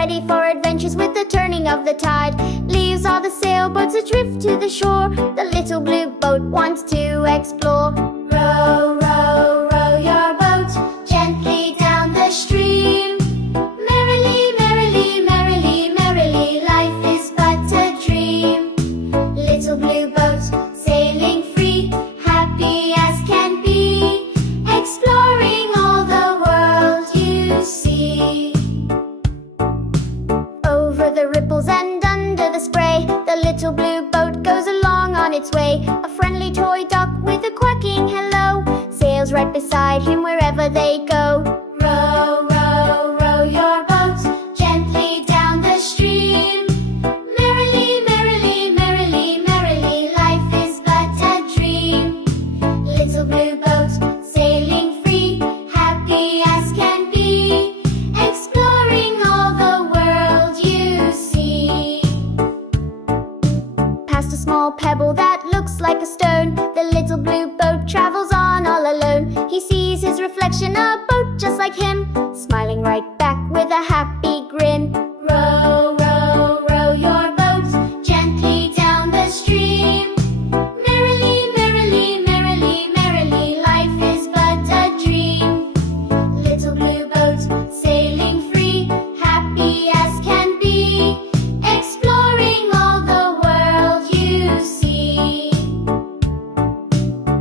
ready for adventures with the turning of the tide. Leaves all the sailboats adrift to the shore. The little blue boat wants to explore. Row, row, row your boat gently down the stream. Merrily, merrily, merrily, merrily, life is but a dream. Little blue boat sailing free, happy as can be, exploring all the world you see. Over the ripples and under the spray, the little blue boat goes along on its way. A friendly toy duck with a quacking hello sails right beside him wherever they go. Row, row, row your boat gently down the stream. Merrily, merrily, merrily, merrily, life is but a dream. Little blue boat sailing free, happy as can be, exploring all the world you see. Past a small pebble that looks like a stone, the little blue boat travels on all alone. He sees his reflection, a boat just like him, smiling right back with a happy grin. Row, row, row your boat gently down the stream. Merrily, merrily, merrily, merrily, life is but a dream. Little blue boat sailing free, happy as can be, exploring all the world you see.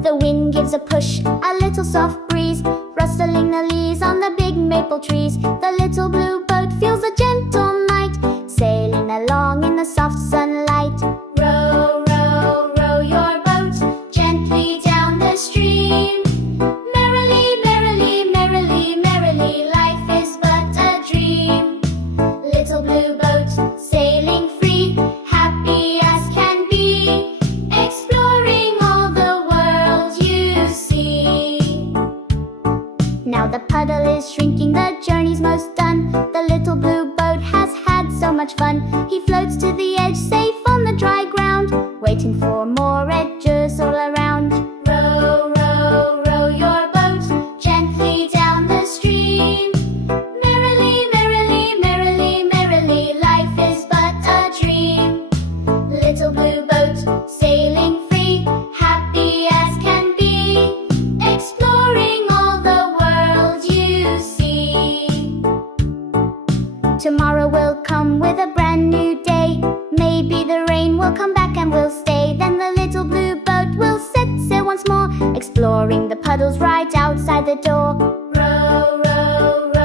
The wind gives a push, a little soft breeze, rustling the leaves on the big maple trees. The little blue boat feels a gentle might, sailing along in the soft sunlight. Row, row, row your boat gently down the stream. Merrily, merrily, merrily, merrily, life is but a dream. Little blue boat sailing free, happy as can be, exploring all the world you see. Now the puddle is shrinking, the journey's most done. The little blue boat has had so much fun. He floats to the edge, safe on the dry ground, waiting for more edges all around. Row, row, row your boat gently down the stream. Merrily, merrily, merrily, merrily, life is but a dream. Little blue boat sailing free, happy as can be, exploring all the world you see. Tomorrow will come with a brand new day. Maybe the rain will come back and we'll stay. Then the little blue boat will set sail once more, exploring the puddles right outside the door. Row, row, row